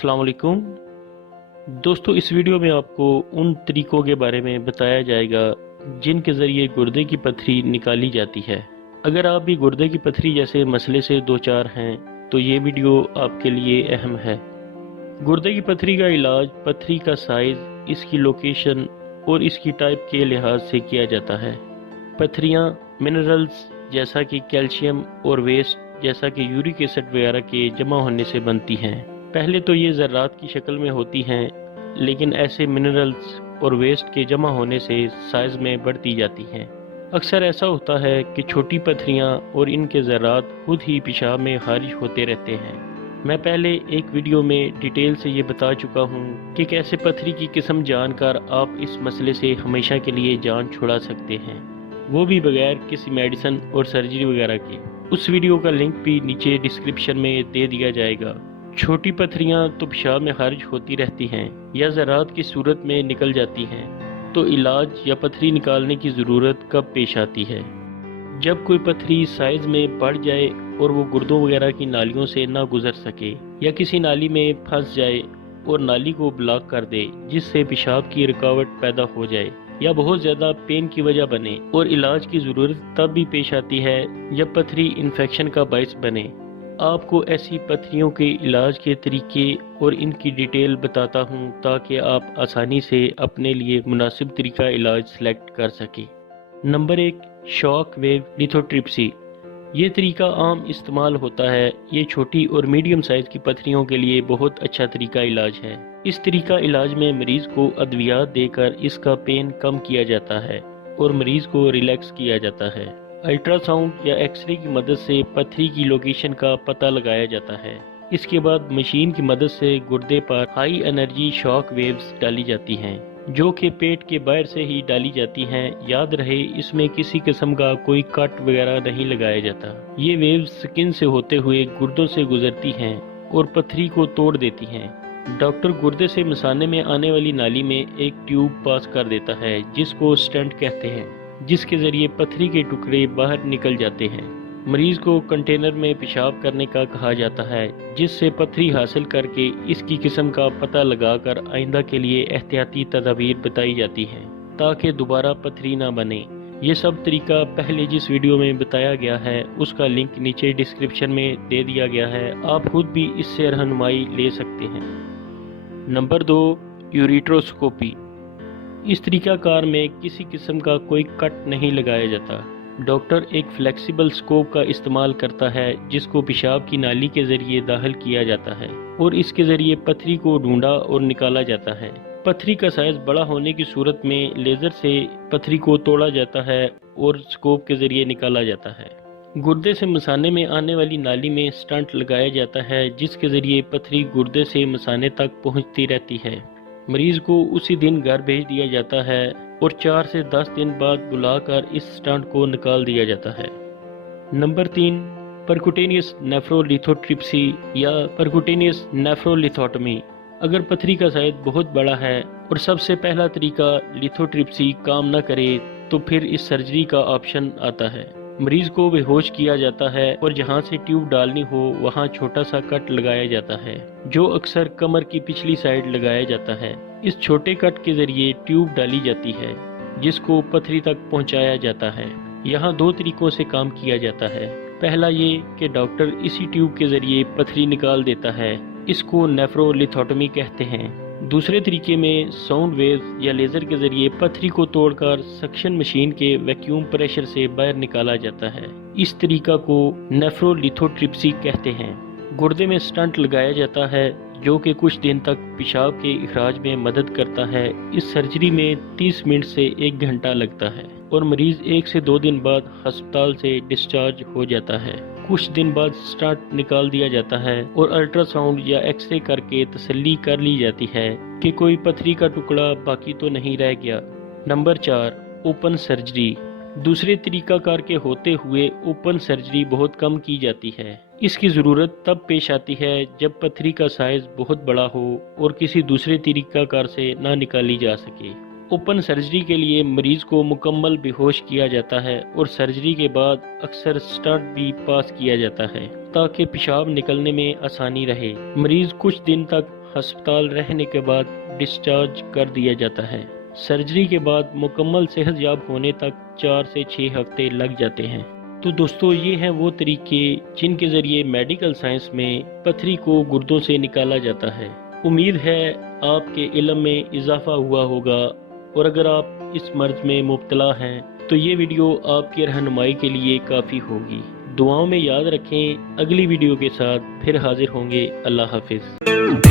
अस्सलाम वालेकुम दोस्तों, इस वीडियो में आपको उन तरीकों के बारे में बताया जाएगा जिनके ज़रिए गुर्दे की पथरी निकाली जाती है। अगर आप भी गुर्दे की पथरी जैसे मसले से दो चार हैं तो ये वीडियो आपके लिए अहम है। गुर्दे की पथरी का इलाज पथरी का साइज़, इसकी लोकेशन और इसकी टाइप के लिहाज से किया जाता है। पथरियाँ मिनरल्स जैसा कि कैल्शियम और वेस्ट जैसा कि यूरिक एसिड वगैरह के जमा होने से बनती हैं। पहले तो ये ज़र्रात की शक्ल में होती हैं, लेकिन ऐसे मिनरल्स और वेस्ट के जमा होने से साइज़ में बढ़ती जाती हैं। अक्सर ऐसा होता है कि छोटी पथरियाँ और इनके ज़र्रात खुद ही पेशाब में खारिज होते रहते हैं। मैं पहले एक वीडियो में डिटेल से ये बता चुका हूँ कि कैसे पथरी की किस्म जानकर आप इस मसले से हमेशा के लिए जान छुड़ा सकते हैं, वो भी बगैर किसी मेडिसिन और सर्जरी वगैरह के। उस वीडियो का लिंक भी नीचे डिस्क्रिप्शन में दे दिया जाएगा। छोटी पथरियाँ तो पेशाब में खारिज होती रहती हैं या ज़रात की सूरत में निकल जाती हैं, तो इलाज या पथरी निकालने की ज़रूरत कब पेश आती है? जब कोई पथरी साइज़ में बढ़ जाए और वो गुर्दों वगैरह की नालियों से ना गुजर सके, या किसी नाली में फंस जाए और नाली को ब्लॉक कर दे, जिससे पेशाब की रुकावट पैदा हो जाए, या बहुत ज़्यादा पेन की वजह बने। और इलाज की ज़रूरत तब भी पेश आती है जब पथरी इन्फेक्शन का बायस बने। आपको ऐसी पथरियों के इलाज के तरीके और इनकी डिटेल बताता हूँ ताकि आप आसानी से अपने लिए मुनासिब तरीका इलाज सेलेक्ट कर सकें। Number 1, shock wave lithotripsy. ये तरीका आम इस्तेमाल होता है। ये छोटी और मीडियम साइज़ की पथरियों के लिए बहुत अच्छा तरीका इलाज है। इस तरीका इलाज में मरीज़ को अद्वियात देकर इसका पेन कम किया जाता है और मरीज़ को रिलैक्स किया जाता है। अल्ट्रासाउंड या एक्सरे की मदद से पथरी की लोकेशन का पता लगाया जाता है। इसके बाद मशीन की मदद से गुर्दे पर हाई एनर्जी शॉक वेव्स डाली जाती हैं, जो कि पेट के बाहर से ही डाली जाती हैं। याद रहे, इसमें किसी किस्म का कोई कट वगैरह नहीं लगाया जाता। ये वेव्स स्किन से होते हुए गुर्दों से गुजरती हैं और पथरी को तोड़ देती हैं। डॉक्टर गुर्दे से मसाने में आने वाली नाली में एक ट्यूब पास कर देता है, जिसको स्टेंट कहते हैं, जिसके ज़रिए पथरी के टुकड़े बाहर निकल जाते हैं। मरीज़ को कंटेनर में पेशाब करने का कहा जाता है, जिससे पथरी हासिल करके इसकी किस्म का पता लगाकर आइंदा के लिए एहतियाती तदाबीर बताई जाती हैं ताकि दोबारा पथरी ना बने। ये सब तरीका पहले जिस वीडियो में बताया गया है उसका लिंक नीचे डिस्क्रिप्शन में दे दिया गया है, आप खुद भी इससे रहनुमाई ले सकते हैं। नंबर 2, यूरेट्रोस्कोपी। इस तरीकाकार में किसी किस्म का कोई कट नहीं लगाया जाता। डॉक्टर एक फ्लेक्सिबल स्कोप का इस्तेमाल करता है, जिसको पेशाब की नाली के ज़रिए दाखिल किया जाता है और इसके ज़रिए पथरी को ढूंढा और निकाला जाता है। पथरी का साइज़ बड़ा होने की सूरत में लेज़र से पथरी को तोड़ा जाता है और स्कोप के ज़रिए निकाला जाता है। गुर्दे से मसाने में आने वाली नाली में स्टंट लगाया जाता है, जिसके ज़रिए पथरी गुर्दे से मसाने तक पहुंचती रहती है। मरीज़ को उसी दिन घर भेज दिया जाता है और 4 से 10 दिन बाद बुलाकर इस स्टंट को निकाल दिया जाता है। नंबर 3, परक्यूटेनियस नेफ्रोलिथोट्रिप्सी या परक्यूटेनियस नेफ्रोलिथोटमी। अगर पथरी का साइज बहुत बड़ा है और सबसे पहला तरीका लिथोट्रिप्सी काम न करे, तो फिर इस सर्जरी का ऑप्शन आता है। मरीज को बेहोश किया जाता है और जहां से ट्यूब डालनी हो वहां छोटा सा कट लगाया जाता है, जो अक्सर कमर की पिछली साइड लगाया जाता है। इस छोटे कट के जरिए ट्यूब डाली जाती है, जिसको पथरी तक पहुंचाया जाता है। यहाँ 2 तरीकों से काम किया जाता है। पहला ये कि डॉक्टर इसी ट्यूब के जरिए पथरी निकाल देता है, इसको नेफ्रोलिथोटमी कहते हैं। दूसरे तरीके में साउंड वेव्स या लेज़र के जरिए पथरी को तोड़कर सक्शन मशीन के वैक्यूम प्रेशर से बाहर निकाला जाता है। इस तरीका को नेफ्रोलिथोट्रिप्सी कहते हैं। गुर्दे में स्टंट लगाया जाता है, जो कि कुछ दिन तक पेशाब के इखराज में मदद करता है। इस सर्जरी में 30 मिनट से 1 घंटा लगता है और मरीज 1 से 2 दिन बाद अस्पताल से डिस्चार्ज हो जाता है। कुछ दिन बाद स्टंट निकाल दिया जाता है और अल्ट्रासाउंड या एक्सरे करके तसल्ली कर ली जाती है कि कोई पथरी का टुकड़ा बाकी तो नहीं रह गया। Number 4, open surgery. दूसरे तरीकाकार के होते हुए ओपन सर्जरी बहुत कम की जाती है। इसकी ज़रूरत तब पेश आती है जब पथरी का साइज़ बहुत बड़ा हो और किसी दूसरे तरीकाकार से ना निकाली जा सके। ओपन सर्जरी के लिए मरीज को मुकम्मल बेहोश किया जाता है और सर्जरी के बाद अक्सर स्टंट भी पास किया जाता है ताकि पेशाब निकलने में आसानी रहे। मरीज कुछ दिन तक हस्पताल रहने के बाद डिस्चार्ज कर दिया जाता है। सर्जरी के बाद मुकम्मल सेहतयाब होने तक 4 से 6 हफ्ते लग जाते हैं। तो दोस्तों, ये हैं वो तरीके जिनके ज़रिए मेडिकल साइंस में पथरी को गुर्दों से निकाला जाता है। उम्मीद है आपके इल्म में इजाफा हुआ होगा, और अगर आप इस मर्ज में मुब्तला हैं तो ये वीडियो आपकी रहनुमाई के लिए काफ़ी होगी। दुआओं में याद रखें। अगली वीडियो के साथ फिर हाजिर होंगे। अल्लाह हाफिज़।